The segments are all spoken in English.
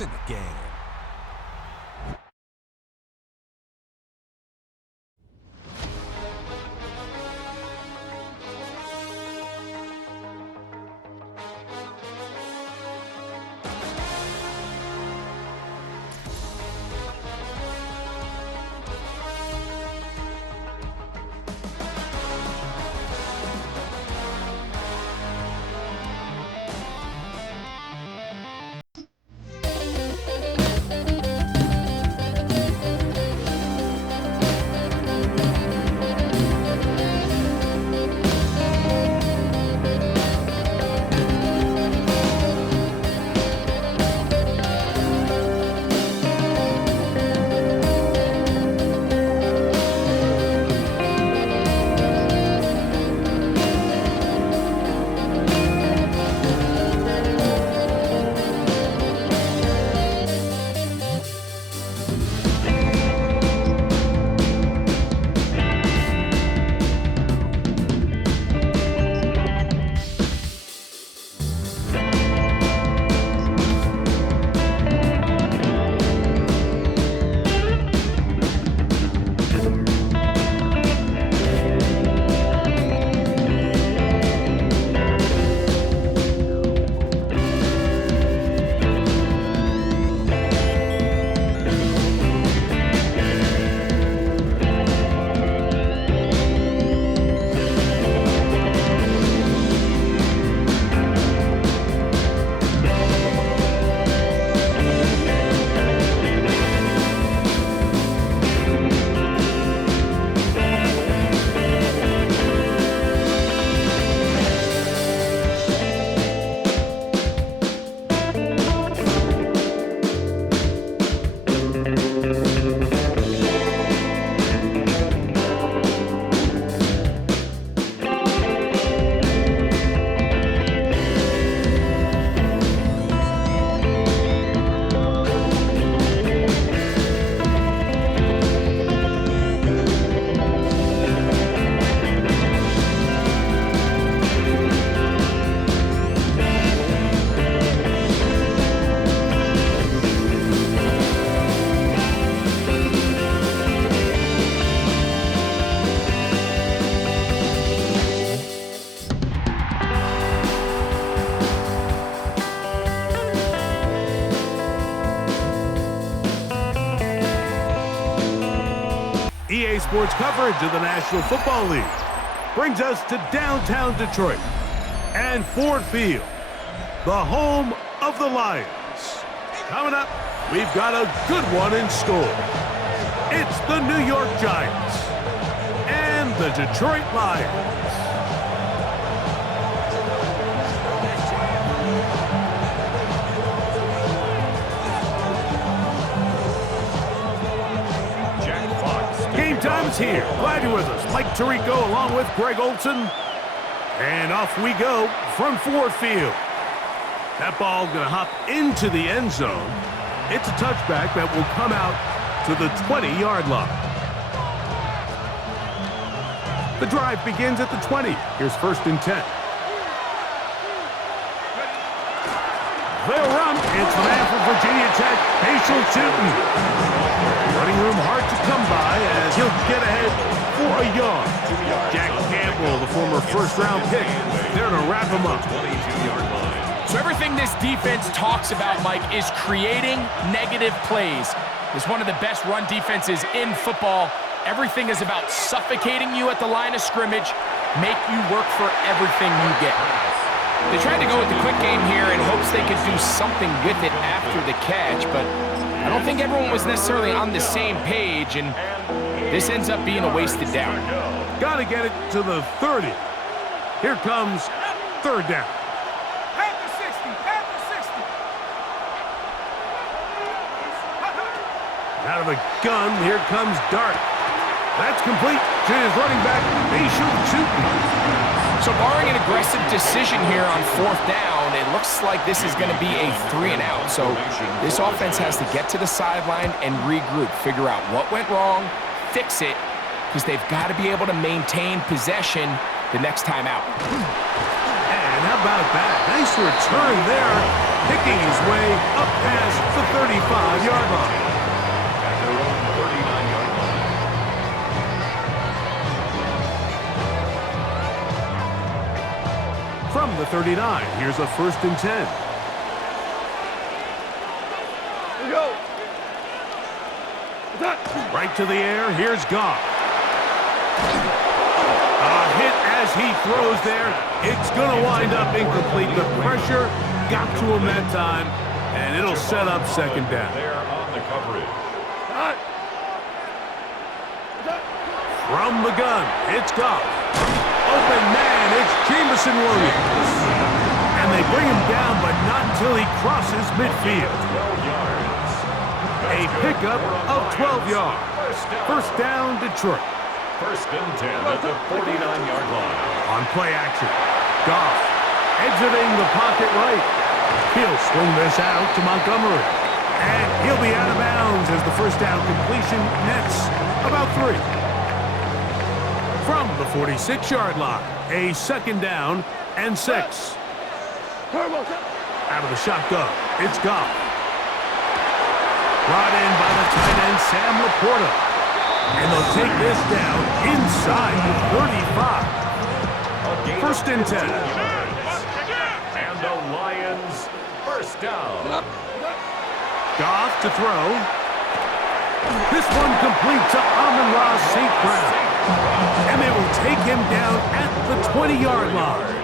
in the game. EA Sports coverage of the National Football League brings us to downtown Detroit and Ford Field, the home of the Lions. Coming up, we've got a good one in store. It's the New York Giants and the Detroit Lions. Game time is here. Glad you're with us. Mike Tirico along with Greg Olson. And off we go from Ford Field. That ball going to hop into the end zone. It's a touchback that will come out to the 20-yard line. The drive begins at the 20. Here's 1st and 10. They'll run. It's the man from Virginia Tech, Facial Tootin. Running room hard to come by as he'll get ahead for a yard. Jack Campbell, the former first-round pick, there to wrap him up. So everything this defense talks about, Mike, is creating negative plays. It's one of the best run defenses in football. Everything is about suffocating you at the line of scrimmage, make you work for everything you get. They tried to go with the quick game here in hopes they could do something with it after the catch, but I don't think everyone was necessarily on the same page, and this ends up being a wasted down. Got to get it to the 30. Here comes 3rd down. Out of the gun, here comes Dart. That's complete to his running back, Facial Tootin. So barring an aggressive decision here on 4th down, it looks like this is going to be a 3-and-out. So this offense has to get to the sideline and regroup, figure out what went wrong, fix it, because they've got to be able to maintain possession the next time out. And how about that? Nice return there. picking his way up past the 35-yard line. At their own 39-yard line. From the 39, here's a 1st and 10. Right to the air, here's Goff. A hit as he throws there. It's going to wind up incomplete. The pressure got to him that time, and it'll set up 2nd down. There on the coverage. From the gun, it's Goff. Open man, it's Jameson Williams. And they bring him down, but not until he crosses midfield. 12 yards. A pickup of 12 yards. 1st down, Detroit. 1st and 10 at the 49-yard line. On play action, Goff exiting the pocket right. He'll swing this out to Montgomery. And he'll be out of bounds as the 1st down completion nets about 3. From the 46-yard line, a 2nd down and 6. Out of the shotgun, it's Goff. Brought in by the tight end, Sam Laporta. And they'll take this down inside the 35. 1st and 10. And the Lions 1st down. Goff to throw. This one complete to Amon-Ra St. Brown. And they will take him down at the 20-yard line.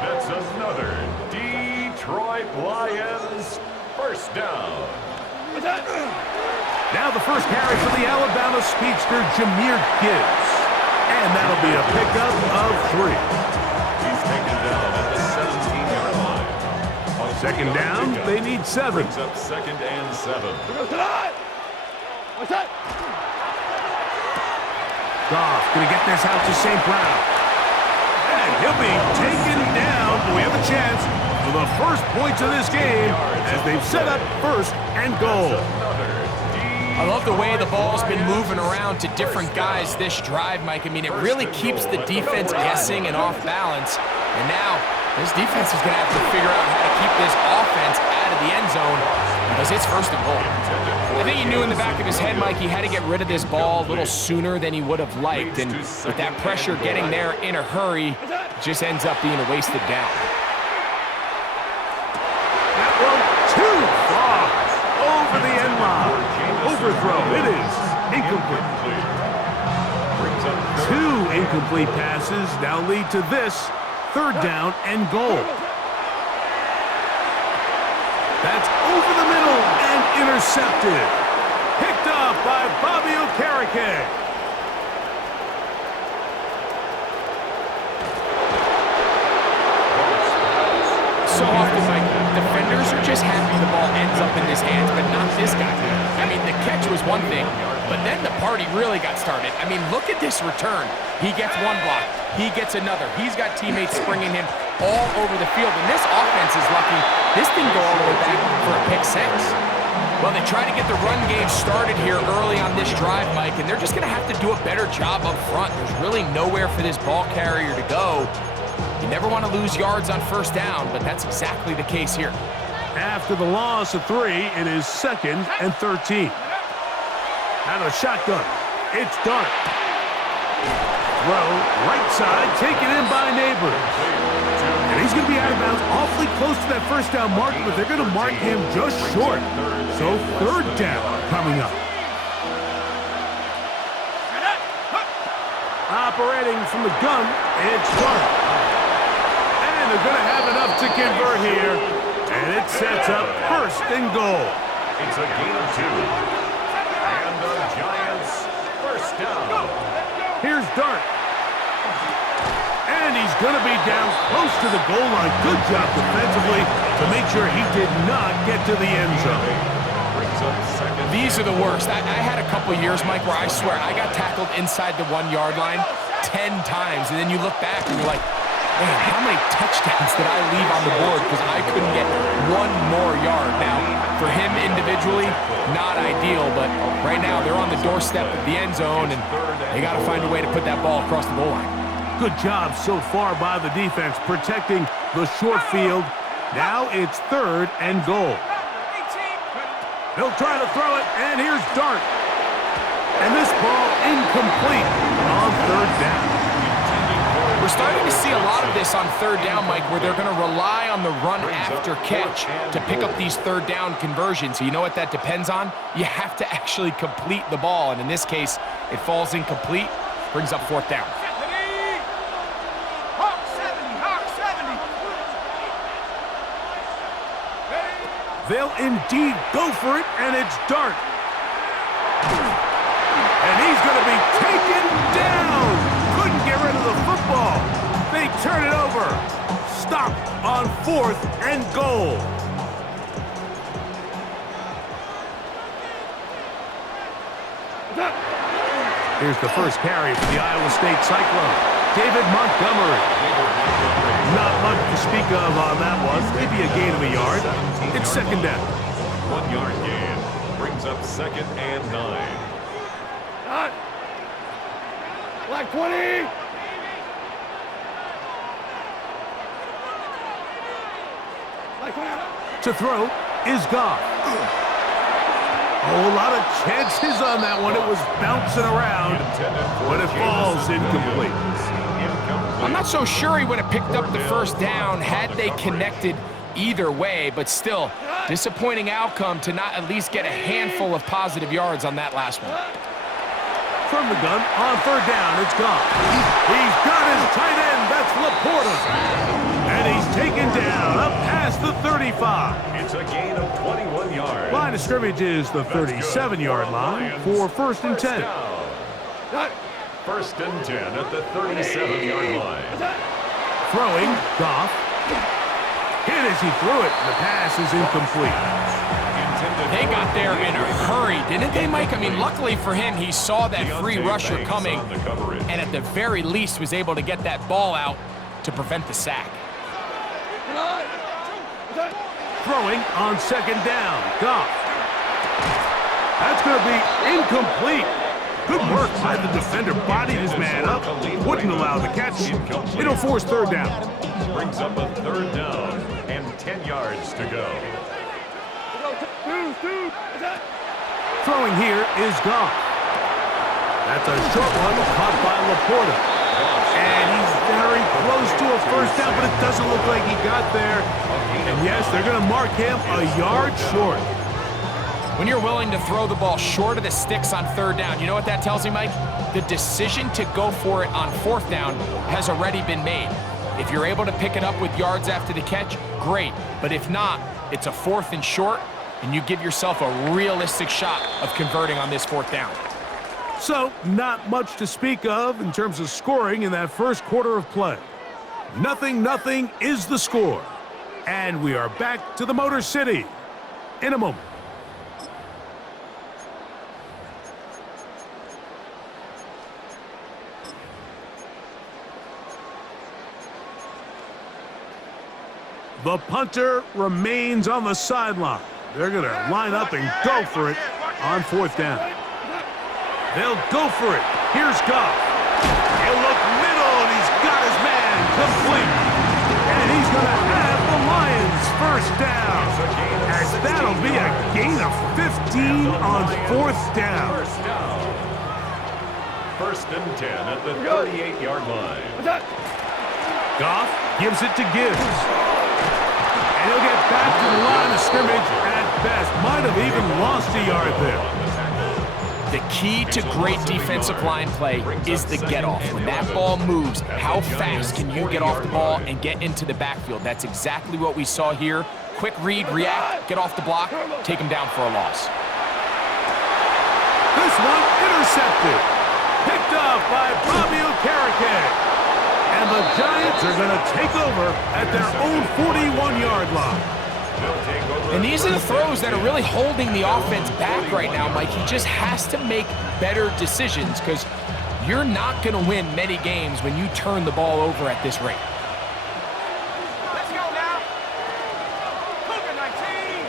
That's another Detroit Lions 1st down. Now the 1st carry for the Alabama speedster, Jahmyr Gibbs. And that'll be a pickup of 3. He's taken down at the 17-yard line. 2nd down, they need 7. Brings up 2nd and 7. Goff going to get this out to St. Brown. And he'll be taken down. We have a chance for the 1st points of this game as they've set up 1st and goal. I love the way the ball's been moving around to different guys this drive, Mike. I mean, it really keeps the defense guessing and off balance. And now, this defense is going to have to figure out how to keep this offense out of the end zone because it's 1st and goal. I think he knew in the back of his head, Mike, he had to get rid of this ball a little sooner than he would have liked. And with that pressure getting there in a hurry, it just ends up being a wasted down. That one too far over the end line. Overthrow, it is incomplete. 2 incomplete passes now lead to this 3rd down and goal. That's over the middle and intercepted. Picked up by Bobby Okereke. So often, like, defenders are just happy the ball ends up in his hands, but not this guy. I mean, the catch was one thing, but then the party really got started. I mean, look at this return. He gets one block. He gets another. He's got teammates springing him all over the field, and this offense is lucky. This didn't go all the way back for a pick 6. Well, they try to get the run game started here early on this drive, Mike, and they're just going to have to do a better job up front. There's really nowhere for this ball carrier to go. You never want to lose yards on 1st down, but that's exactly the case here. After the loss of 3, it is 2nd and 13. Out of the shotgun, it's Dart. Throw, right side, taken in by Neighbors. And he's going to be out of bounds awfully close to that 1st down mark, but they're going to mark him just short. So 3rd down coming up. Operating from the gun, it's Dart. And they're going to have enough to convert here. And it sets up 1st and goal. It's a gain of 2. And the Giants 1st down. Here's Dart. And he's going to be down close to the goal line. Good job defensively to make sure he did not get to the end zone. These are the worst. I had a couple years, Mike, where I swear I got tackled inside the 1-yard line 10 times. And then you look back and you're like, man, how many touchdowns did I leave on the board because I couldn't get one more yard? Now, for him individually, not ideal, but right now they're on the doorstep of the end zone, and they got to find a way to put that ball across the goal line. Good job so far by the defense protecting the short field Now it's 3rd and goal. He'll try to throw it, and here's Dart. And this ball incomplete on 3rd down. We're starting to see a lot of this on 3rd down, Mike, where they're going to rely on the run after catch to pick up these 3rd down conversions. So you know what that depends on? You have to actually complete the ball, and in this case, it falls incomplete, brings up 4th down. They'll indeed go for it, and it's Dart. And he's going to be taken down. Couldn't get rid of the football. They turn it over. Stop on 4th and goal. Here's the first carry for the Iowa State Cyclone. David Montgomery. Not much to speak of on that one. Maybe a gain of a yard. It's 2nd down. 1 yard gain brings up 2nd and 9. Black 20. To throw is Goff. A lot of chances on that one. It was bouncing around, but it falls incomplete. I'm not so sure he would have picked up the 1st down had they connected either way, but still, disappointing outcome to not at least get a handful of positive yards on that last one. From the gun, on 3rd down, it's Goff. He's got his tight end, that's Laporta. And he's taken down up past the 35. It's a gain of 21 yards. Line of scrimmage is the 37-yard line for 1st and 10. 1st and 10 at the 37-yard line. Throwing, Goff. Hit as he threw it. The pass is incomplete. They got there in a hurry, didn't they, Mike? I mean, luckily for him, he saw that free rusher coming, and at the very least was able to get that ball out to prevent the sack. Throwing on 2nd down, Goff. That's going to be incomplete. Good work by the defender. Bodied his man up. Wouldn't allow the catch. It'll force 3rd down. Brings up a 3rd down and 10 yards to go. Throwing here is Goff. That's a short one caught by Laporta. And he's very close to a 1st down, but it doesn't look like he got there. And yes, they're going to mark him a yard short. When you're willing to throw the ball short of the sticks on 3rd down, you know what that tells me, Mike? The decision to go for it on 4th down has already been made. If you're able to pick it up with yards after the catch, great. But if not, it's a 4th and short, and you give yourself a realistic shot of converting on this 4th down. So, not much to speak of in terms of scoring in that first quarter of play. 0-0 is the score. And we are back to the Motor City in a moment. The punter remains on the sideline. They're going to line up and go for it on 4th down. They'll go for it. Here's Goff. He'll look middle, and he's got his man complete. And he's going to have the Lions 1st down. As that'll be a gain of 15 on 4th down. 1st and 10 at the 38-yard line. Goff gives it to Gibbs. And he'll get back to the line of scrimmage at best. Might have even lost a yard there. The key to great defensive line play is the get-off. When that ball moves, how fast can you get off the ball and get into the backfield? That's exactly what we saw here. Quick read, react, get off the block, take him down for a loss. This one intercepted. Picked off by Bobby Okereke. And the Giants are going to take over at their own 41-yard line. And these are the throws that are really holding the offense back right now, Mike. He just has to make better decisions because you're not going to win many games when you turn the ball over at this rate. Let's go now. Cougar 19.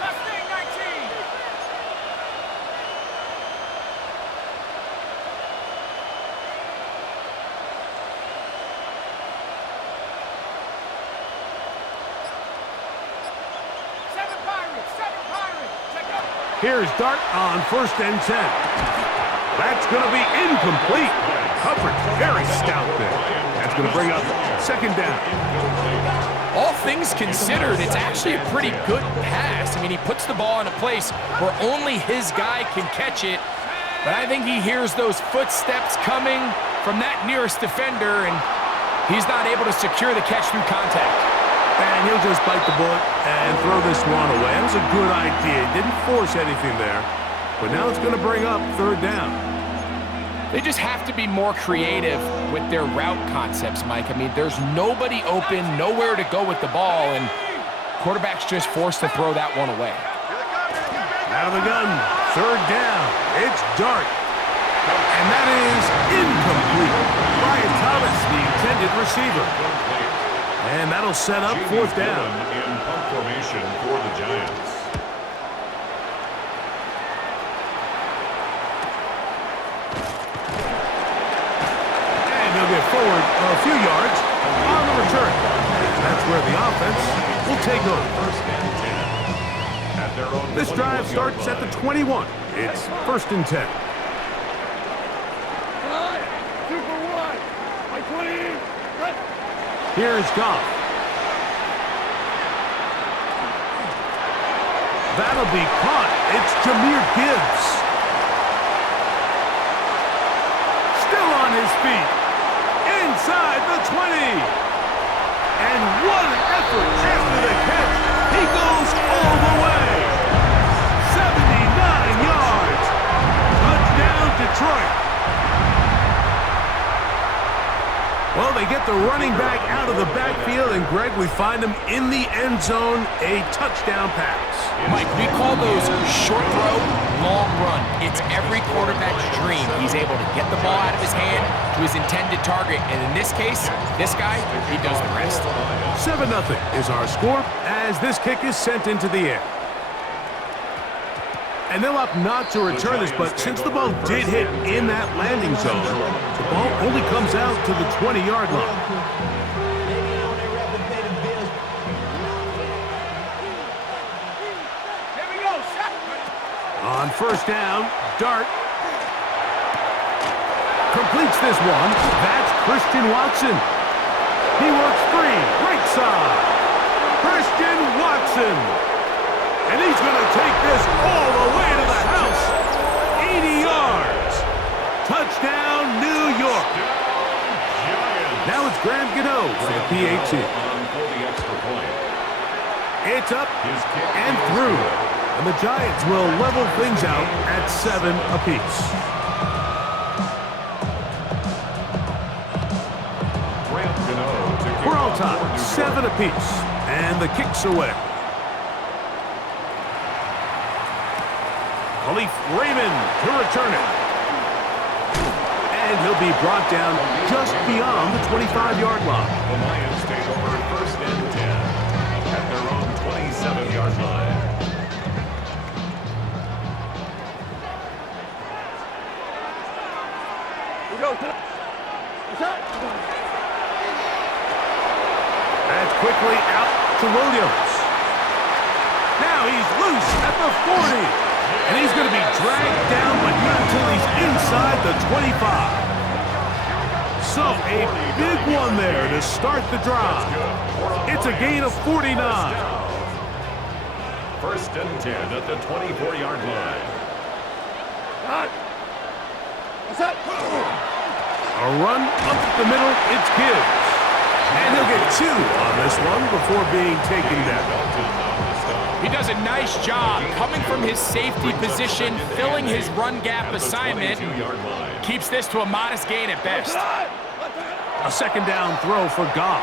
Mustang 19. Here's Dart on 1st and 10. That's going to be incomplete. Coverage very stout there. That's going to bring up 2nd down. All things considered, it's actually a pretty good pass. I mean, he puts the ball in a place where only his guy can catch it. But I think he hears those footsteps coming from that nearest defender, and he's not able to secure the catch through contact. And he'll just bite the bullet and throw this one away. That was a good idea. Didn't force anything there. But now it's going to bring up 3rd down. They just have to be more creative with their route concepts, Mike. I mean, there's nobody open, nowhere to go with the ball, and quarterback's just forced to throw that one away. Out of the gun, 3rd down. It's Dart. And that is incomplete. Brian Thomas, the intended receiver. And that'll set up 4th down. In punt formation for the Giants. And he'll get forward a few yards on the return. That's where the offense will take over. 1st and 10. At their own This drive starts at the 21. It's 1st and 10. Here's Goff. That'll be caught. It's Jahmyr Gibbs. Still on his feet. Inside the 20. And what an effort after the catch. He goes all the way. 79 yards. Touchdown, Detroit. Well, they get the running back out of the backfield, and Greg, we find him in the end zone, a touchdown pass. Mike, we call those short throw, long run. It's every quarterback's dream. He's able to get the ball out of his hand to his intended target, and in this case, this guy, he does the rest. 7-0 is our score as this kick is sent into the air. And they'll opt not to return this, but since the ball did hit in that landing zone, the ball only comes out to the 20-yard line. Here we go. On 1st down, Dart completes this one. That's Christian Watson. He works free, right side. Christian Watson. And he's going to take this all the way to the house. 80 yards. Touchdown, New York. Now it's Graham Gano for the PAT. It's up and through. And the Giants will level things out at 7 apiece. We're all tied, 7 apiece. And the kick's away. Khalif Raymond to return it. And he'll be brought down just beyond the 25-yard line. The Lions take over 1st and 10 at their own 27-yard line. We go. That's quickly out to Williams. Now he's loose at the 40. And he's going to be dragged down, but not until he's inside the 25. So, a big one there to start the drive. It's a gain of 49. 1st and 10 at the 24-yard line. A run up the middle, it's Gibbs. And he'll get 2 on this one before being taken down. He does a nice job coming from his safety position, filling his run gap assignment, keeps this to a modest gain at best. A 2nd down throw for Goff.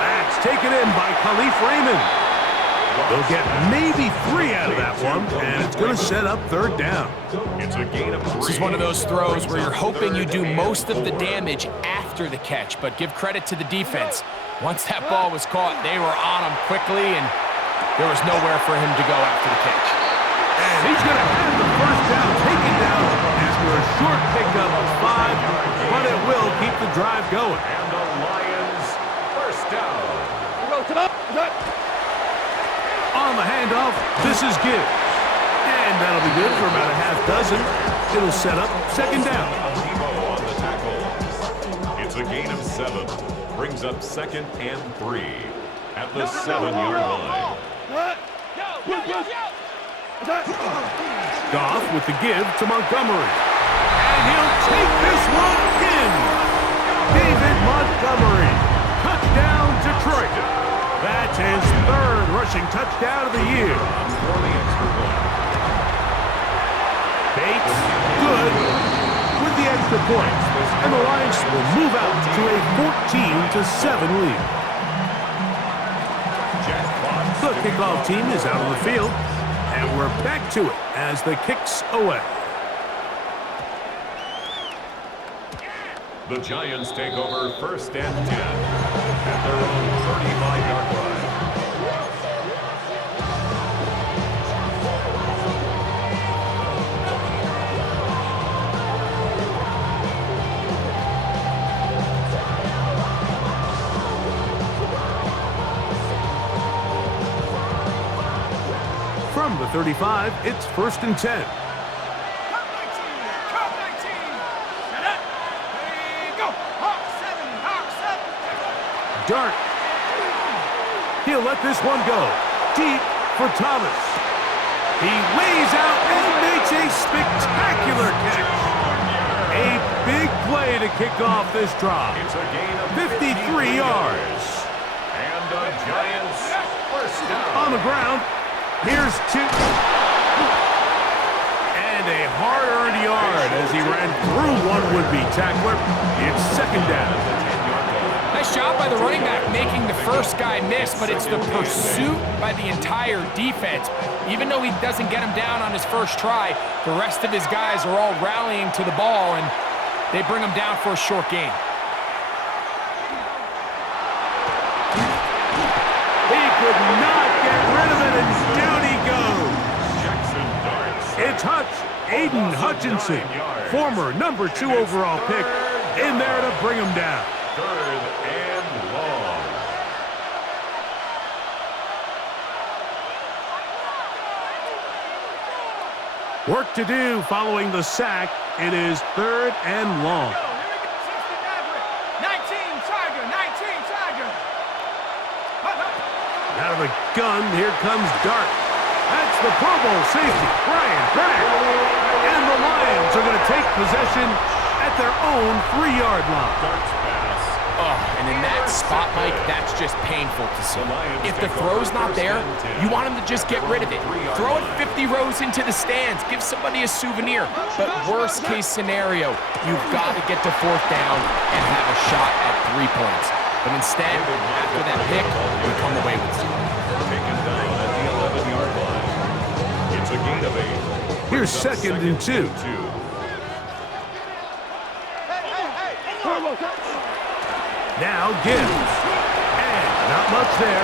That's taken in by Khalif Raymond. They'll get maybe 3 out of that one, and it's going to set up 3rd down. It's a gain of 3. This is one of those throws where you're hoping you do most of the damage after the catch, but give credit to the defense. Once that ball was caught, they were on him quickly, and there was nowhere for him to go after the catch. And he's going to have the 1st down taken down after a short pickup of 5, but it will keep the drive going. And the Lions 1st down. We go to the On the handoff, this is Gibbs. And that'll be good for about a half dozen. It'll set up second down. Debo on the tackle. It's a gain of 7. Brings up 2nd and 3 at the 7-yard line. Goff with the give to Montgomery. And he'll take this one in. David Montgomery. Touchdown, Detroit. That's his 3rd rushing touchdown of the year. For the extra point. Bates, good with the extra point. And the Lions will move out to a 14-7 lead. The kickoff team is out on the field. And we're back to it as the kick's away. The Giants take over 1st and 10 at their own 35-yard line. From the 35, it's 1st and 10. Dart. He'll let this one go. Deep for Thomas. He lays out and makes a spectacular catch. A big play to kick off this drive. It's a gain of 53 yards. And the Giants first down. On the ground, here's 2. And a hard-earned yard as he ran through one would-be tackler. It's 2nd down. Nice job by the running back making the first guy miss, but it's the pursuit by the entire defense. Even though he doesn't get him down on his first try, the rest of his guys are all rallying to the ball, and they bring him down for a short gain. He could not get rid of it, and down he goes. Jackson darts. It's Hutch, Aiden Hutchinson, former number 2 overall pick, in there to bring him down. 3rd and long. Work to do following the sack. It is 3rd and long. 19 Tiger. Out of the gun, here comes Dart. That's the Pro Bowl safety, Brian Pratt. And the Lions are going to take possession at their own 3-yard line. Darts pass. Oh, and in that spot, Mike, that's just painful to see. If the throw's not there, you want him to just get rid of it. Throw it 50 rows into the stands. Give somebody a souvenir. But worst case scenario, you've got to get to 4th down and have a shot at 3 points. But instead, after that pick, we come away with 0. Taken down at the 11-yard line. It's a gain of 8. Here's 2nd and 2. Now Gibbs. And not much there.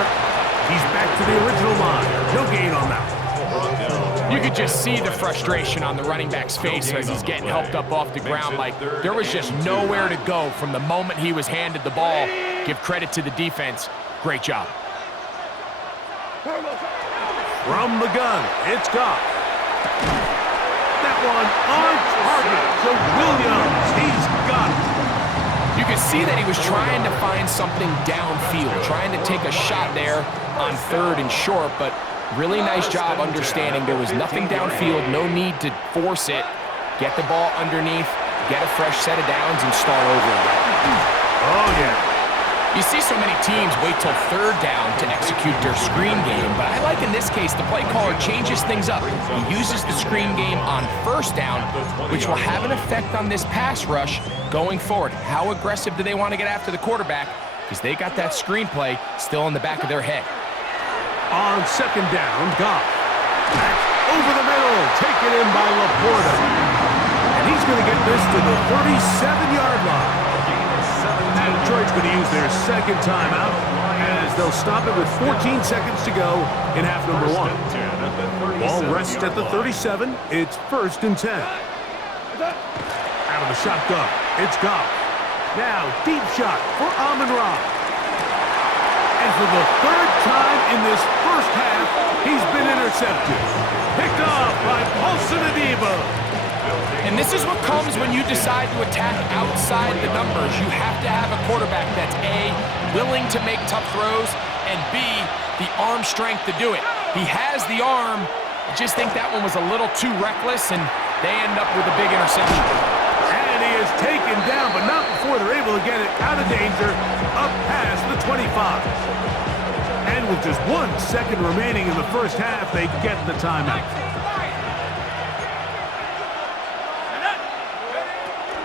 He's back to the original line. No gain on that. You could just see the frustration on the running back's face as he's getting helped up off the ground. Like, there was just nowhere to go from the moment he was handed the ball. Give credit to the defense. Great job. From the gun, it's Goff. That one on target to Williams. He's got it. You could see that he was trying to find something downfield, trying to take a shot there on 3rd and short, but really nice job understanding there was nothing downfield, no need to force it. Get the ball underneath, get a fresh set of downs, and start over again. Oh, yeah. You see so many teams wait till 3rd down to execute their screen game, but I like in this case the play caller changes things up. He uses the screen game on 1st down, which will have an effect on this pass rush going forward. How aggressive do they want to get after the quarterback? Because they got that screen play still in the back of their head. On 2nd down, Goff. Back over the middle, taken in by Laporta. And he's going to get this to the 37-yard line. And Detroit's going to use their 2nd timeout as they'll stop it with 14 seconds to go in half number 1. Ball rests at the 37. It's 1st and 10. Out of the shotgun, it's Goff. Now, deep shot for Amon-Ra. And for the third time in this first half, he's been intercepted. Picked off by Paulson Adebo. And this is what comes when you decide to attack outside the numbers. You have to have a quarterback that's A, willing to make tough throws, and B, the arm strength to do it. He has the arm. I just think that one was a little too reckless, and they end up with a big interception. And he is taken down, but not before they're able to get it out of danger, up past the 25. And with just 1 second remaining in the first half, they get the timeout.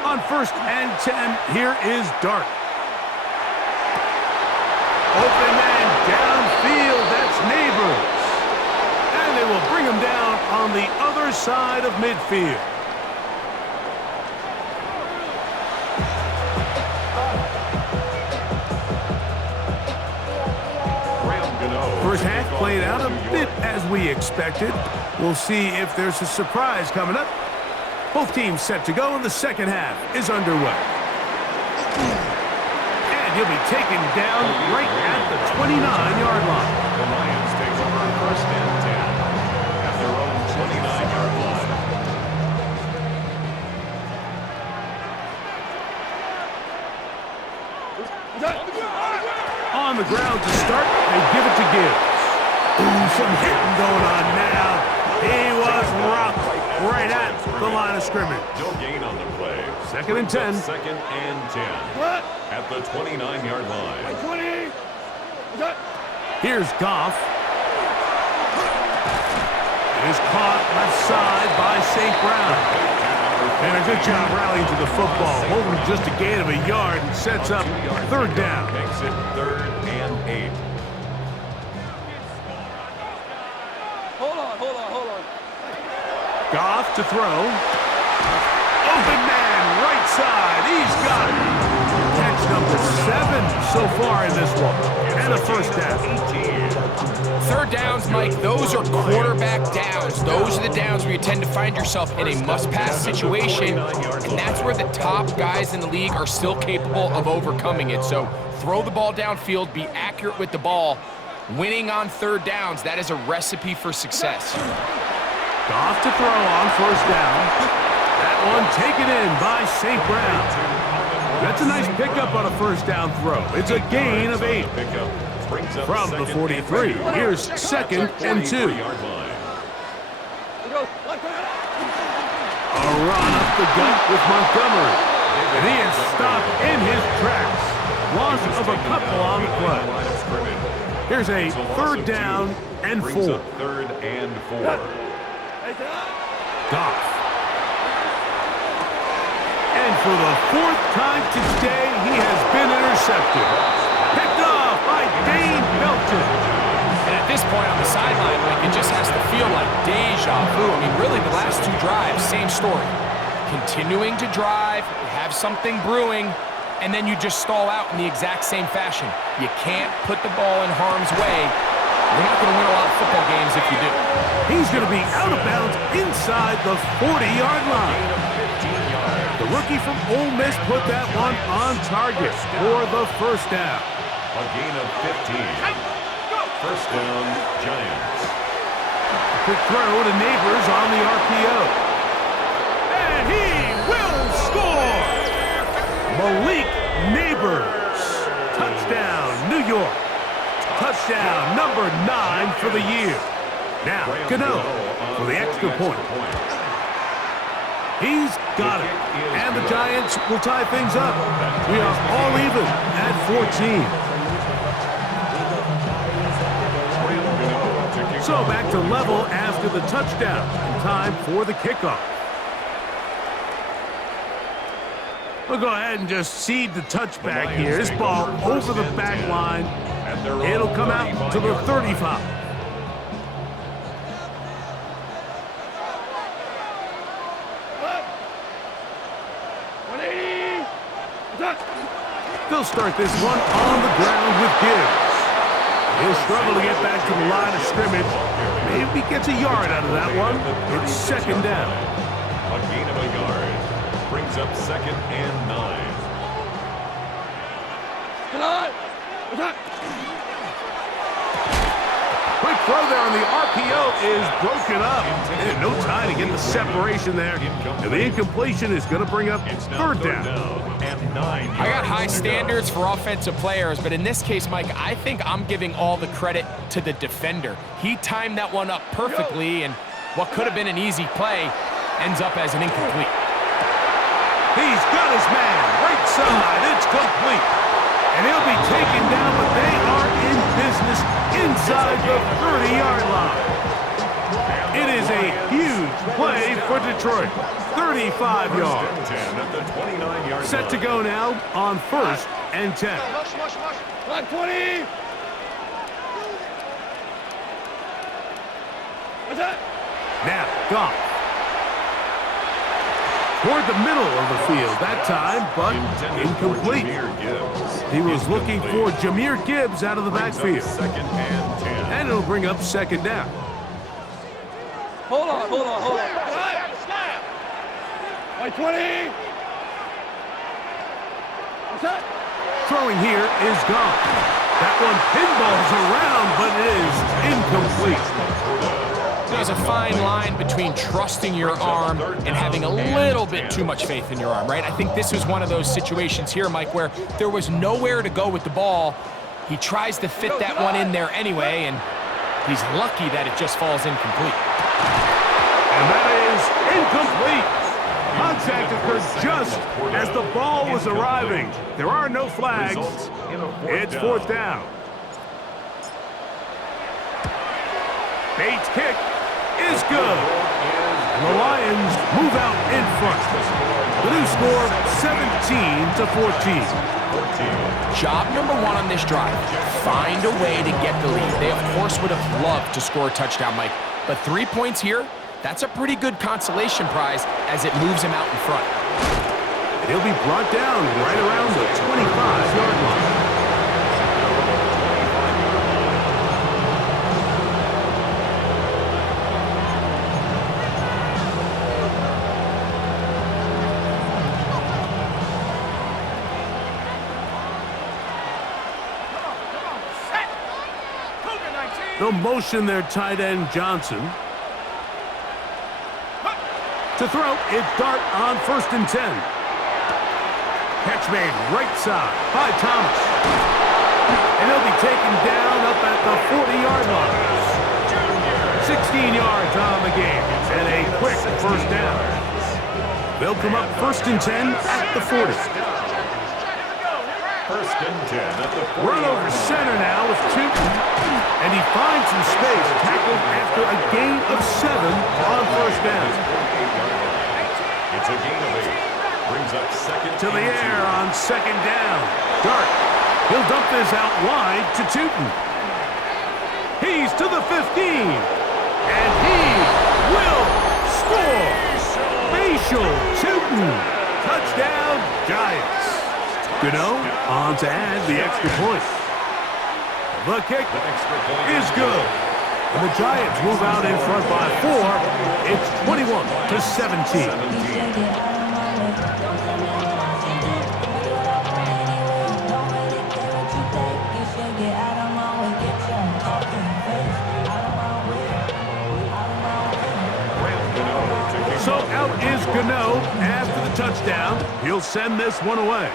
On 1st and 10, here is Dart. Open man downfield, that's Neighbors. And they will bring him down on the other side of midfield. First half played out a bit as we expected. We'll see if there's a surprise coming up. Both teams set to go, and the second half is underway. And he'll be taken down right at the 29-yard line. The Lions take over 1st and 10 at their own 29-yard line. On the ground to start, they give it to Gibbs. Ooh, some hitting going on now. He was rocked right at the line of scrimmage. No gain on the play. 2nd and 10. 2nd and 10 at the 29-yard line. 20. Here's Goff. It is caught left side by St. Brown. And a good job rallying to the football. Holding just a gain of a yard and sets up 3rd down. Makes it 3rd and 8. Hold on. Goff to throw. Open man, right side. He's got it. Catch number 7 so far in this one. And a 1st down. 3rd downs, Mike, those are quarterback downs. Those are the downs where you tend to find yourself in a must-pass situation, and that's where the top guys in the league are still capable of overcoming it. So throw the ball downfield, be accurate with the ball. Winning on 3rd downs, that is a recipe for success. Goff to throw on 1st down. That one taken in by St. Brown. That's a nice pickup on a 1st down throw. It's a gain of 8. From the 43, here's 2nd and 2. A run up the gut with Montgomery. And he is stopped in his tracks. Loss of a couple on the play. Here's a 3rd down and 4. 3rd and 4. Goff. And for the 4th time today, he has been intercepted. Picked off by Dane Belton. And at this point on the sideline, like, it just has to feel like deja vu. I mean, really, the last 2 drives, same story. Continuing to drive, have something brewing, and then you just stall out in the exact same fashion. You can't put the ball in harm's way. You're not going to win a lot of football games if you do. He's going to be out of bounds inside the 40-yard line. The rookie from Ole Miss put that one on target for the 1st down. A gain of 15. 1st down, Giants. A quick throw to Neighbors on the RPO. And he will score! Malik Neighbors. Touchdown, New York. Touchdown number 9 for the year. Now, Gano for the extra point. He's got it. And the Giants will tie things up. We are all even at 14. So back to level after the touchdown. And time for the kickoff. We'll go ahead and just seed the touchback here. This ball over the back line. It'll come out to the 35. They'll start this one on the ground with Gibbs. He'll struggle to get back to the line of scrimmage. Maybe gets a yard out of that one. It's 2nd down. A gain of a yard brings up 2nd and 9. throw there on the RPO is broken up. And no time to get the separation there. And the incompletion is going to bring up third down. I got high standards for offensive players, but in this case, Mike, I think I'm giving all the credit to the defender. He timed that one up perfectly, and what could have been an easy play ends up as an incomplete. He's got his man. Right side. It's complete. And he'll be taken down, but they are in business inside the 30-yard line. It is a huge play for Detroit. 35 yards. Set to go now on 1st and 10. 20. What's that? Now, Goff. Toward the middle of the field that time, but incomplete. He was looking for Jahmyr Gibbs out of the backfield. And it'll bring up 2nd down. Hold on. 20. What's that? Throwing here is gone. That one pinballs around, but it is incomplete. There's a fine line between trusting your arm and having a little bit too much faith in your arm, right? I think this was one of those situations here, Mike, where there was nowhere to go with the ball. He tries to fit that one in there anyway, and he's lucky that it just falls incomplete. And that is incomplete. Contact occurred just as the ball was arriving. There are no flags. It's 4th down. Bates' kick is good. And the Lions move out in front. The new score, 17-14. Job number 1 on this drive, find a way to get the lead. They, of course, would have loved to score a touchdown, Mike. But 3 points here, that's a pretty good consolation prize as it moves him out in front. And he'll be brought down right around the 25-yard line. They'll motion their tight end, Johnson. To throw, it's Dart on 1st and 10. Catch made right side by Thomas. And he'll be taken down up at the 40-yard line. 16 yards on the game and a quick 1st down. They'll come up 1st and 10 at the 40. 1st and 10 at the 40. Run over center now with Tootin. And he finds some space, tackled after a gain of 7 on 1st down. It's a gain of 8. Brings up 2nd to the air on 2nd down. Dart. He'll dump this out wide to Tootin. He's to the 15. And he will score. Facial Tootin. Touchdown, Giants. Gano on to add the extra point. The kick is good. And the Giants move out in front by 4. It's 21-17. So out is Gano after the touchdown. He'll send this one away.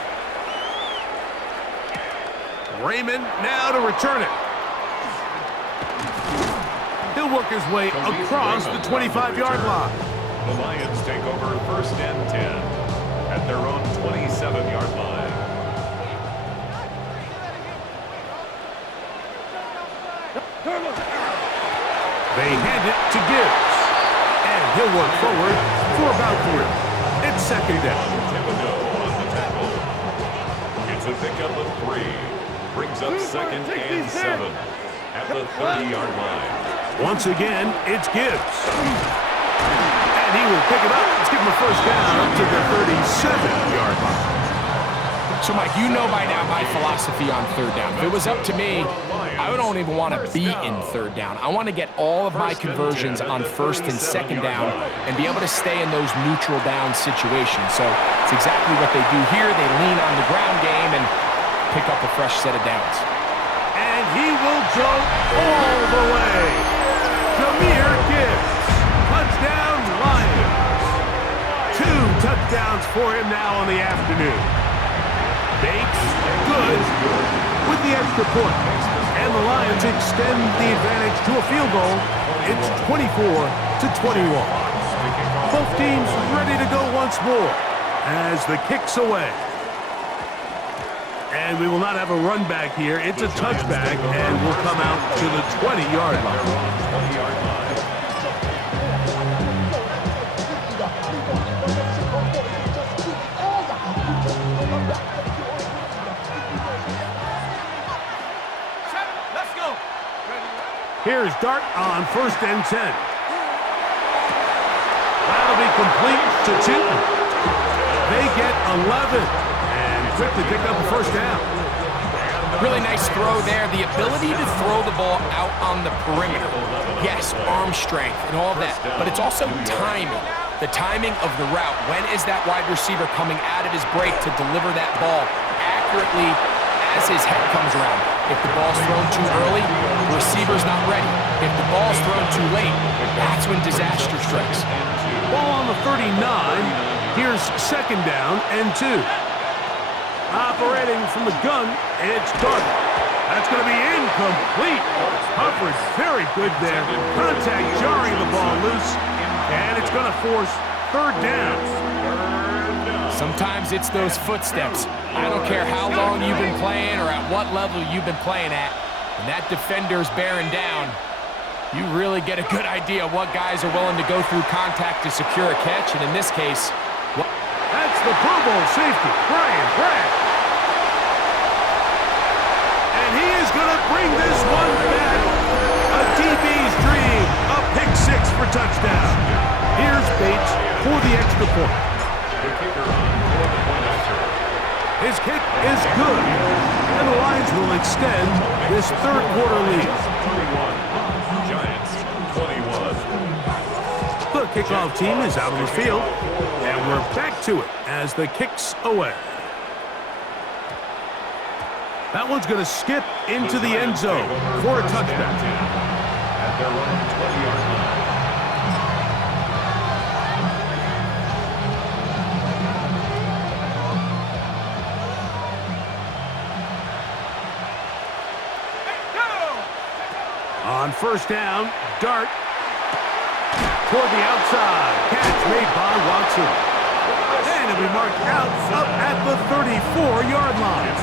Raymond now to return it. He'll work his way across the 25-yard line. The Lions take over 1st and 10 at their own 27-yard line. They hand it to Gibbs. And he'll work forward for about 3. It's 2nd down. Thibodeau on the tackle. It's a pickup of 3. Brings up 2nd and 7 at the 30-yard line. Once again, it's Gibbs. And he will pick it up. Let's give him a 1st down up to the 37-yard line. So, Mike, you know by now my philosophy on 3rd down. If it was up to me, I don't even want to be in 3rd down. I want to get all of my conversions on 1st and 2nd down and be able to stay in those neutral down situations. So it's exactly what they do here. They lean on the ground game and pick up a fresh set of downs. And he will go all the way. Jahmyr Gibbs, touchdown Lions. 2 touchdowns for him now on the afternoon. Bates, good, with the extra point. And the Lions extend the advantage to a field goal. It's 24-21. Both teams ready to go once more as the kick's away. And we will not have a run back here. It's a touchback, and we'll come out to the 20-yard line. Let's go. Here's Dart on 1st and 10. That'll be complete to 2. They get 11 and quickly pick up a 1st down. Really nice throw there. The ability to throw the ball out on the perimeter. Yes, arm strength and all that, but it's also timing. The timing of the route. When is that wide receiver coming out of his break to deliver that ball accurately as his head comes around? If the ball's thrown too early, the receiver's not ready. If the ball's thrown too late, that's when disaster strikes. Ball on the 39. Here's 2nd down and 2. Operating from the gun, it's Dart. That's going to be incomplete. Coverage very good there. Contact jarring the ball loose, and it's going to force 3rd down. Sometimes it's those footsteps. I don't care how long you've been playing or at what level you've been playing at. When that defender's bearing down, you really get a good idea of what guys are willing to go through contact to secure a catch, and in this case, that's the Pro Bowl safety, Brian Bragg. And he is going to bring this one back. A DB's dream, a pick 6 for touchdown. Here's Bates for the extra point. His kick is good, and the Lions will extend this 3rd quarter lead. Giants 21. The kickoff team is out on the field, and we're back to it as the kick's away. That one's going to skip into the end zone for a touchdown. At their own 20-yard line. On 1st down, Dart toward the outside. Catch made by Watson. And it'll be marked out up at the 34-yard line.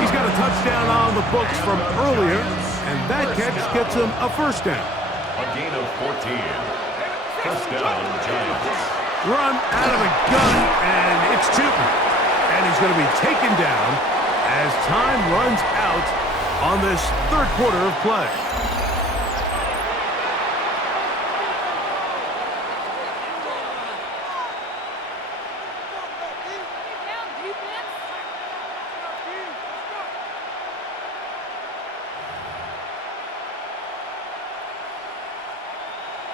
He's got a touchdown on the books from earlier, and that catch gets him a 1st down. A gain of 14. 1st down, Giants. Run out of the gun, and it's Tootin. And he's going to be taken down as time runs out on this 3rd quarter of play.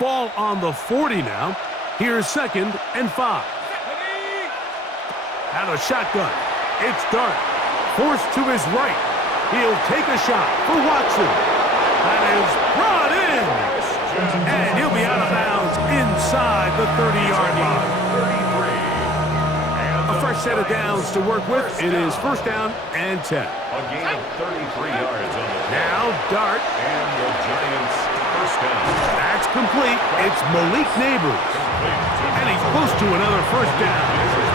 Ball on the 40 now. Here's 2nd and 5. Out of shotgun. It's Dart. Forced to his right. He'll take a shot for Watson. That is brought in. And he'll be out of bounds inside the 30-yard line. A fresh set of downs to work with. It is 1st down and 10. A gain of 33 yards on the play. Now Dart. And the Giants 1st down. That's complete. It's Malik Neighbors. And he's close to another 1st down.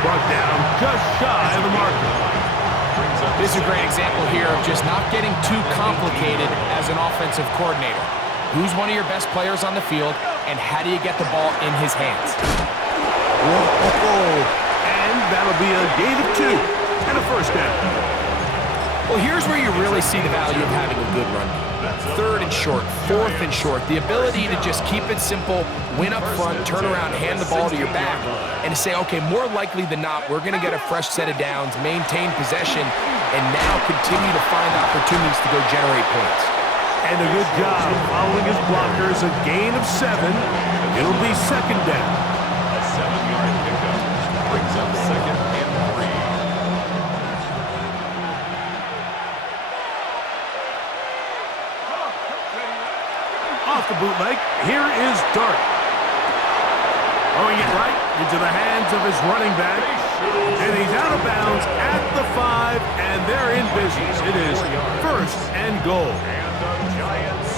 Brought down just shy of the marker. This is a great example here of just not getting too complicated as an offensive coordinator. Who's one of your best players on the field, and how do you get the ball in his hands? Whoa. And that'll be a gain of 2 and a 1st down. Well, here's where you really see the value of having a good run. 3rd and short, 4th and short. The ability to just keep it simple, win up front, turn around, hand the ball to your back, and to say, okay, more likely than not, we're going to get a fresh set of downs, maintain possession, and now continue to find opportunities to go generate points. And a good job following his blockers. A gain of 7. It'll be 2nd down. A 7-yard pickup brings up 2nd and 3. the bootleg. Here is Dart. Throwing it right into the hands of his running back. And he's out of bounds at the 5, and they're in business. It is first and goal.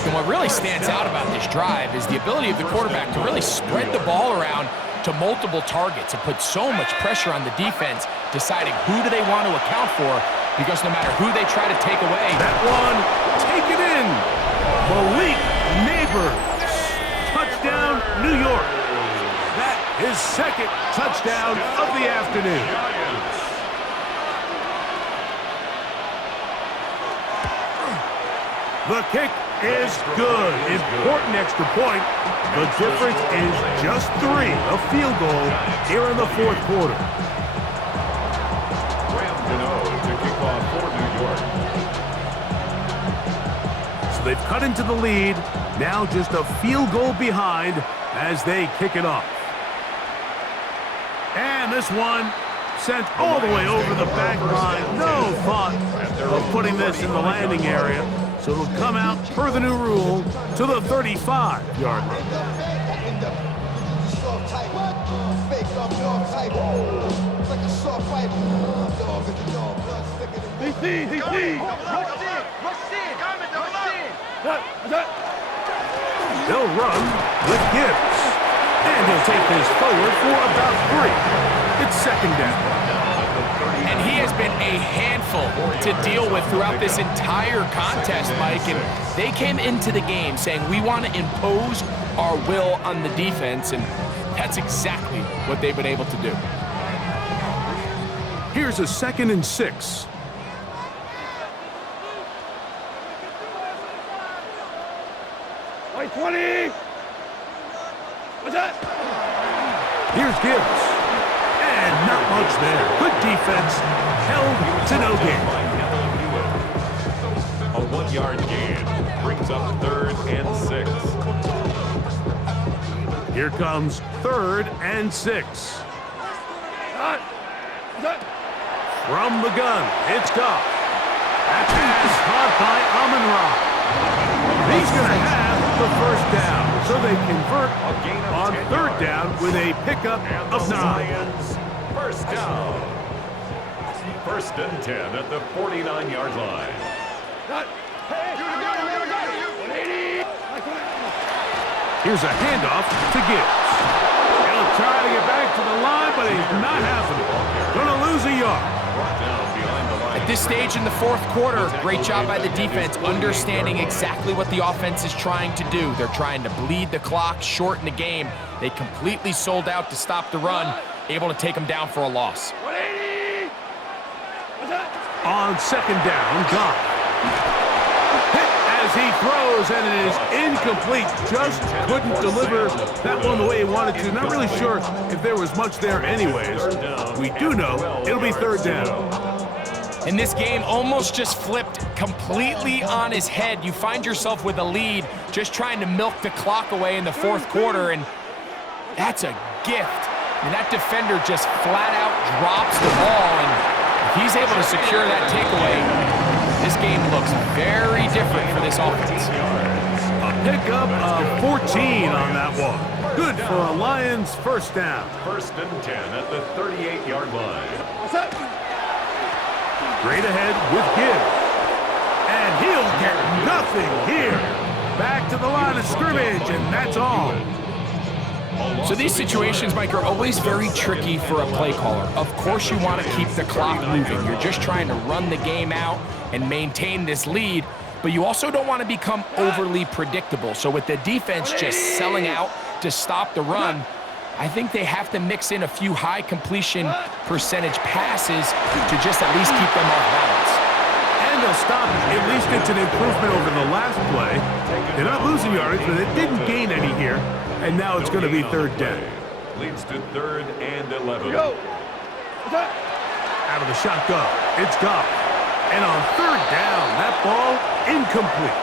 And what really stands out about this drive is the ability of the quarterback to really spread the ball around to multiple targets and put so much pressure on the defense, deciding who do they want to account for, because no matter who they try to take away. That one, take it in. Malik Neighbors. Touchdown, New York. That is second touchdown of the afternoon. The kick is good. Important extra point. The difference is just 3. A field goal here in the fourth quarter. To kick off for New York. So they've cut into the lead. Now just a field goal behind as they kick it off. And this one sent all the way over the back line. No thought of putting this in the landing area. So it'll come out, per the new rule, to the 35-yard line. They'll run with Gibbs. And he'll take this forward for about 3. It's second down. And he has been a handful to deal with throughout this entire contest, Mike. And they came into the game saying, we want to impose our will on the defense, and that's exactly what they've been able to do. Here's a 2nd and 6. White 20. What's that? Here's Gibbs. And not much there. Good defense. Held to no gain. A 1-yard gain brings up 3rd and 6. Here comes 3rd and 6. From the gun, it's Goff. That pass caught by Amon-Ra. He's going to have the first down, so they convert on 3rd down with a pickup of 9. First down. 1st and 10 at the 49-yard line. Here's a handoff to Gibbs. He'll try to get back to the line, but he's not happening. Gonna lose a yard. At this stage in the fourth quarter, great job by the defense, understanding exactly what the offense is trying to do. They're trying to bleed the clock, shorten the game. They completely sold out to stop the run, able to take them down for a loss. 180. What's that? On 2nd down, Goff. Hit as he throws, and it is incomplete. Just couldn't deliver that one the way he wanted to. Not really sure if there was much there anyways. We do know it'll be 3rd down. And this game almost just flipped completely on his head. You find yourself with a lead, just trying to milk the clock away in the fourth quarter, and that's a gift. And that defender just flat out drops the ball, and if he's able to secure that takeaway, this game looks very different for this offense. A pickup of 14 on that one. Good for a Lions first down. 1st and 10 at the 38-yard line. What's that? Straight ahead with Gibbs. And he'll get nothing here. Back to the line of scrimmage, and that's all. So these situations, Mike, are always very tricky for a play caller. Of course you want to keep the clock moving. You're just trying to run the game out and maintain this lead, but you also don't want to become overly predictable. So with the defense just selling out to stop the run, I think they have to mix in a few high completion percentage passes to just at least keep them off balance. And they'll stop it. At least it's an improvement over the last play. They're not losing yardage, but they didn't gain any here. And now it's going to be 3rd down. Leads to 3rd and 11. Go. What's that? Out of the shotgun, it's Goff. And on 3rd down, that ball incomplete.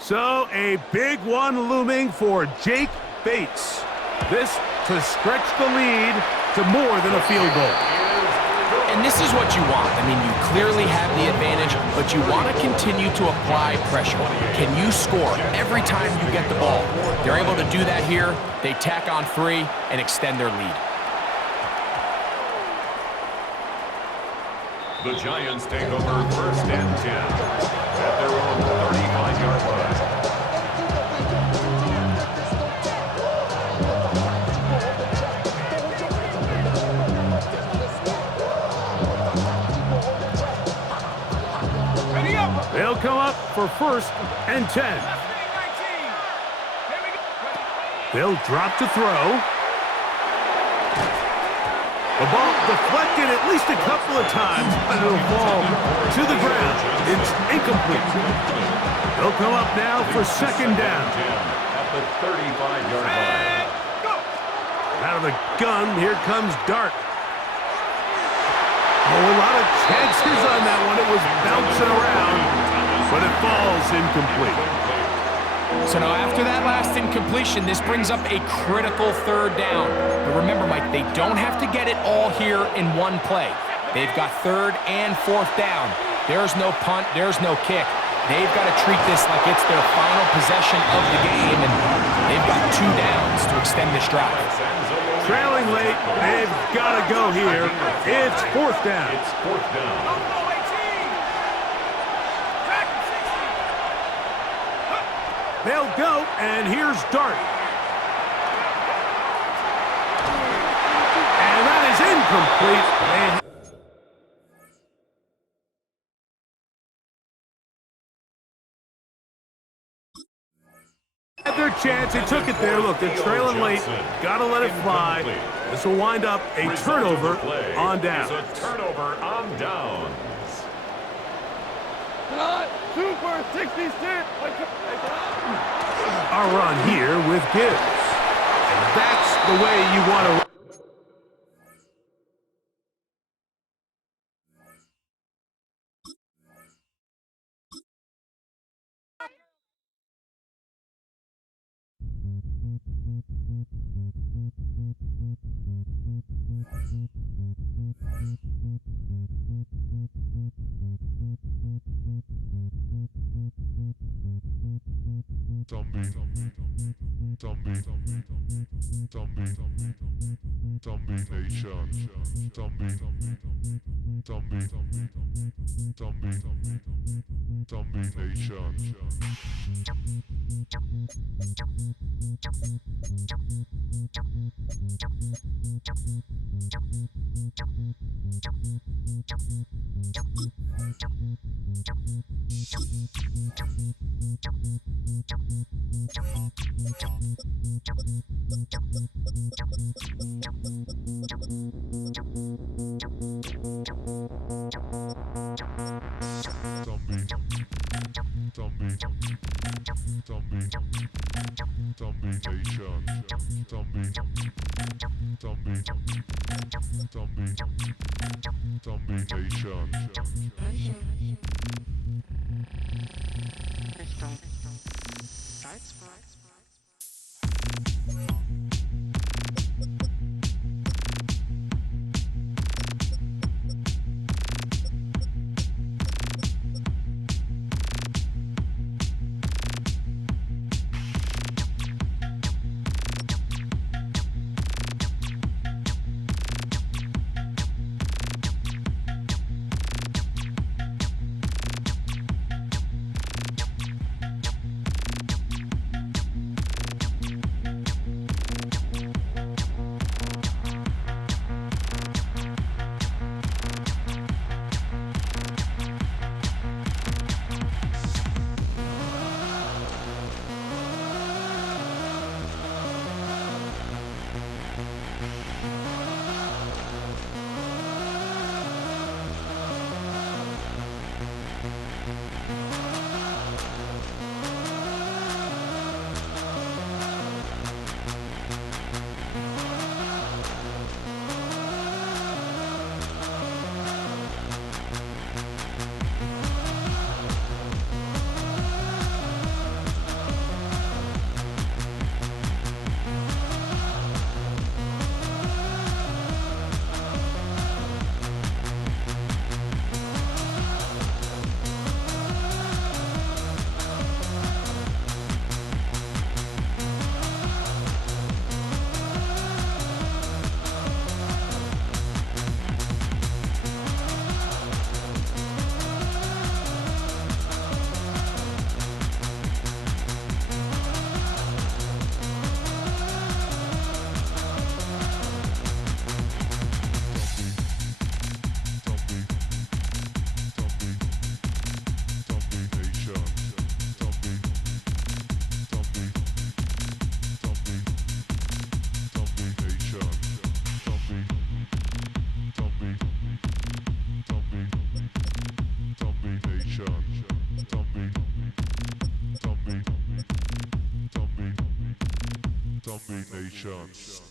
So a big one looming for Jake Bates. This to stretch the lead to more than a field goal. And this is what you want. I mean, you clearly have the advantage, but you want to continue to apply pressure. Can you score every time you get the ball? They're able to do that here. They tack on 3 and extend their lead. The Giants take over 1st and 10 at their own 35-yard line. They'll come up for 1st and 10. They'll drop to throw. The ball deflected at least a couple of times, and it'll fall to the ground. It's incomplete. They'll come up now for 2nd down. At the 35-yard line. Out of the gun, here comes Dart. Oh, a lot of chances on that one. It was bouncing around, but it falls incomplete. So now after that last incompletion, this brings up a critical 3rd down. But remember, Mike, they don't have to get it all here in one play. They've got 3rd and 4th down. There's no punt, there's no kick. They've got to treat this like it's their final possession of the game, and they've got 2 downs to extend this drive. Trailing late, they've got to go here. It's 4th down. It's 4th down. They'll go, and here's Dart. And that is incomplete. Had their chance. They took it there. Look, they're trailing late. Got to let it fly. This will wind up a turnover on downs. It's a turnover on downs. Super 66. A run here with Gibbs. And that's the way you want to... Zombie Nation.